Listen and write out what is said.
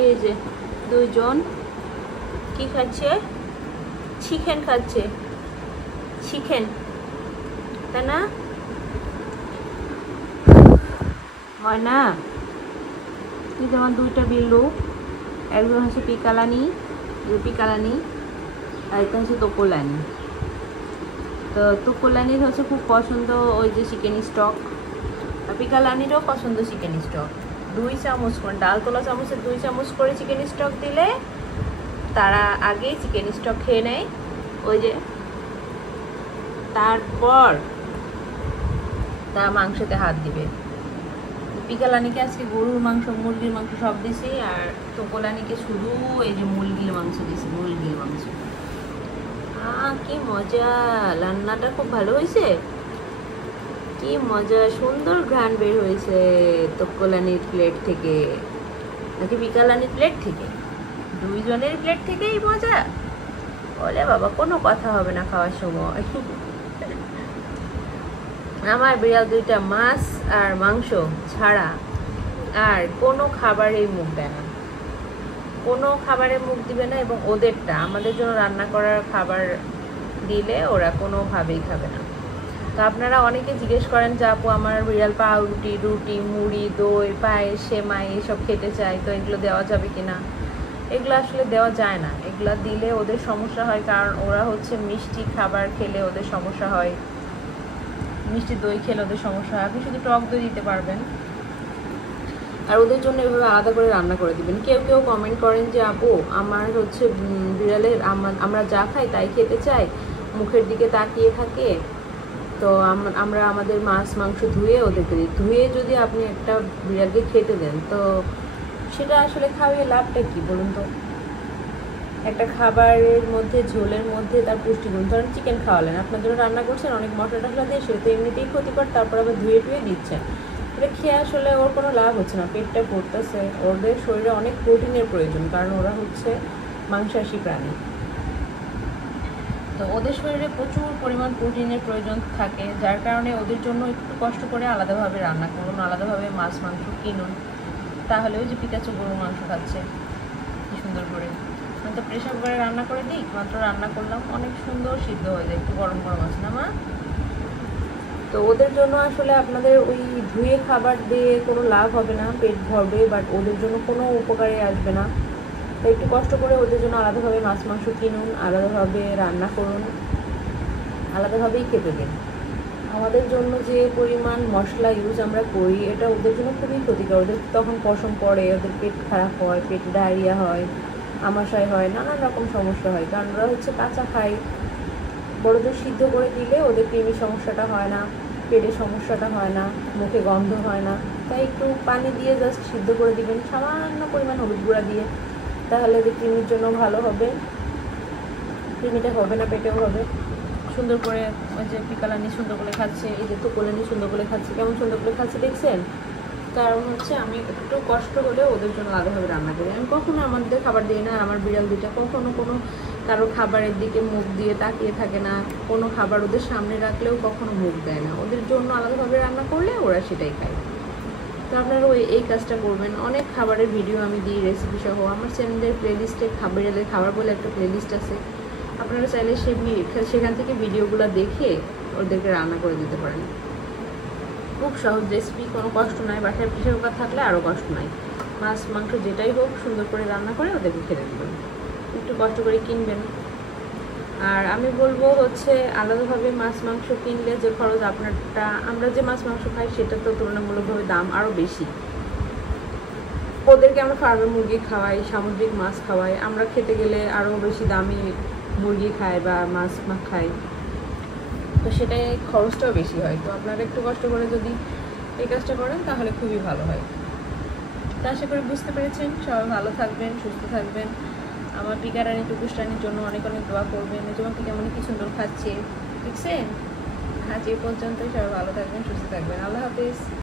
এই যে দুইজন কি খাচ্ছে, চিকেন খাচ্ছে, চিকেন, তাই না ময়না? এই যেমন দুইটা বিল্লু, একজন হচ্ছে পিকালানি, পিকালানি, আর এটা হচ্ছে তোকোলানি। তো তোকোলানির হচ্ছে খুব পছন্দ ওই যে চিকেন স্টক, আর পিকালানিরও পছন্দ চিকেন স্টক। 2 চামচ করে, ডাল তোলা চামচে 2 চামচ করে চিকেন স্টক দিলে তারা আগে চিকেন স্টক খেয়ে নেয়, ওই যে তারপর তারা মাংসতে হাত দিবে। পিকালানিকে আজকে গরুর মাংস, মুরগির মাংস সব দিছি, আর তোকোলানিকে শুধু এই যে মুরগির মাংস দিছি, মুরগির মাংস। কি মজা, রান্নাটা খুব ভালো হয়েছে, কি মজা, সুন্দর ঘ্রাণ বের হয়েছে তোকোলানির প্লেট থেকে নাকি পিকালানির প্লেট থেকে, দুইজনের প্লেট থেকেই মজা। বলে বাবা কোনো কথা হবে না খাওয়ার সময়। আমার বিড়াল দুইটা মাছ আর মাংস ছাড়া আর কোনো খাবারে মুখ দেয় না, কোনো খাবারে মুখ দিবে না, এবং ওদেরটা আমাদের জন্য রান্না করার খাবার দিলে ওরা কোনোভাবেই খাবে না। তো আপনারা অনেকে জিজ্ঞেস করেন যে আপু আমার বিড়াল পাউরুটি, রুটি, মুড়ি, দই, পায়েস, সেমাই এসব খেতে চায়, তো এগুলো দেওয়া যাবে কিনা? এগুলো আসলে দেওয়া যায় না, এগুলো দিলে ওদের সমস্যা হয়, কারণ ওরা হচ্ছে মিষ্টি খাবার খেলে ওদের সমস্যা হয়, মিষ্টি দই খেলে ওদের সমস্যা হয়। আপনি শুধু টক দই দিতে পারবেন, আর ওদের জন্য এভাবে আলাদা করে রান্না করে দিবেন। কেউ কেউ কমেন্ট করেন যে আপু আমার হচ্ছে বিড়ালের আমরা যা খাই তাই খেতে চাই, মুখের দিকে তাকিয়ে থাকে, তো আমরা আমাদের মাছ মাংস ধুয়ে ওদেরকে দিই। ধুয়ে যদি আপনি একটা বিড়ালকে খেতে দেন, তো সেটা আসলে খাওয়িয়ে লাভটা কি বলুন তো? একটা খাবারের মধ্যে, ঝোলের মধ্যে তার পুষ্টিগুণ, ধরেন চিকেন খাওয়ালেন, আপনার জন্য রান্না করছেন, অনেক মশলা টশলা দিয়ে, সে তো এমনিতেই ক্ষতিকর, তারপর আবার ধুয়ে টুয়ে দিচ্ছেন, এটা খেয়ে আসলে ওর কোনো লাভ হচ্ছে না, পেটটা ভরতেছে। ওদের শরীরে অনেক প্রোটিনের প্রয়োজন, কারণ ওরা হচ্ছে মাংসাশী প্রাণী, তো ওদের শরীরে প্রচুর পরিমাণ প্রোটিনের প্রয়োজন থাকে, যার কারণে ওদের জন্য একটু কষ্ট করে আলাদাভাবে রান্না করুন, আলাদাভাবে মাছ মাংস কিনুন। তাহলে ওই যে পিকাচু গরুর মাংস খাচ্ছে কি সুন্দর করে, আমি তো প্রেশার কুকারে রান্না করে দিই, মাত্র রান্না করলাম, অনেক সুন্দর সিদ্ধ হয়ে যায়, একটু গরম গরম আছে না মা? তো ওদের জন্য আসলে আপনাদের ওই ধুয়ে খাবার দিয়ে কোনো লাভ হবে না, পেট ভরবে বাট ওদের জন্য কোনো উপকারে আসবে না। তো একটু কষ্ট করে ওদের জন্য আলাদাভাবে মাছ মাংস কিনুন, আলাদাভাবে রান্না করুন, আলাদাভাবেই খেতে দিন। আমাদের জন্য যে পরিমাণ মশলা ইউজ আমরা করি, এটা ওদের জন্য খুবই ক্ষতিকর। ওদের তখন পশম পড়ে, ওদের পেট খারাপ হয়, পেট ডায়রিয়া হয়, আমাশয় হয়, নানান রকম সমস্যা হয়, কারণ ওরা হচ্ছে কাঁচা খায়। বড়দের সিদ্ধ করে দিলে ওদের কৃমির সমস্যাটা হয় না, পেটের সমস্যাটা হয় না, মুখে গন্ধ হয় না। তাই একটু পানি দিয়ে জাস্ট সিদ্ধ করে দিবেন, সামান্য পরিমাণ হলুদ গুঁড়া দিয়ে, তাহলে যে কৃমির জন্য ভালো হবে, কৃমিটা হবে না, পেটেও হবে। সুন্দর করে ওই যে পিকালানি সুন্দর করে খাচ্ছে, এই যে তোকোলানি সুন্দর করে খাচ্ছে, কেমন সুন্দর করে খাচ্ছে দেখছেন? কারণ হচ্ছে আমি একটু কষ্ট হলেও ওদের জন্য আলাদাভাবে রান্না করি। আমি কখনো আমাদের খাবার দিই না, আর আমার বিড়াল দুইটা কখনো কোনো কারো খাবারের দিকে মুখ দিয়ে তাকিয়ে থাকে না, কোনো খাবার ওদের সামনে রাখলেও কখনো মুখ দেয় না। ওদের জন্য আলাদাভাবে রান্না করলে ওরা সেটাই খায়। তো আপনারা এই কাজটা করবেন। অনেক খাবারের ভিডিও আমি দিই রেসিপি সহ, আমার চ্যানেলের প্লেলিস্টে বিড়ালের খাবার বলে একটা প্লেলিস্ট আছে, আপনারা চাইলে সেখান থেকে ভিডিওগুলো দেখে ওদেরকে রান্না করে দিতে পারেন। খুব সহজ রেসিপি, কোনো কষ্ট নাই, বাসায় প্রেশার কুকার থাকলে আরও কষ্ট নাই। মাছ মাংস যেটাই হোক সুন্দর করে রান্না করে ওদেরকে খেতে দেবেন, একটু কষ্ট করে কিনবেন। আর আমি বলবো হচ্ছে আলাদাভাবে মাছ মাংস কিনলে যে খরচ আপনারটা, আমরা যে মাছ মাংস খাই সেটা তো তুলনামূলকভাবে দাম আরও বেশি। ওদেরকে আমরা ফার্মের মুরগি খাওয়াই, সামুদ্রিক মাছ খাওয়াই, আমরা খেতে গেলে আরও বেশি দামি মুরগি খাই বা মাছ খাই, তো সেটাই খরচটাও বেশি হয়। তো আপনারা একটু কষ্ট করে যদি এই কাজটা করেন তাহলে খুবই ভালো হয়। তো আশা করি বুঝতে পেরেছেন। সবাই ভালো থাকবেন, সুস্থ থাকবেন। আমার পিকারানি টুকুসটানির জন্য অনেক অনেক দোয়া করবেন। যেমন কেমন কি সুন্দর খাচ্ছে, দেখছেন? আজ এই পর্যন্তই। সবাই ভালো থাকবেন, সুস্থ থাকবেন। আল্লাহ হাফিজ।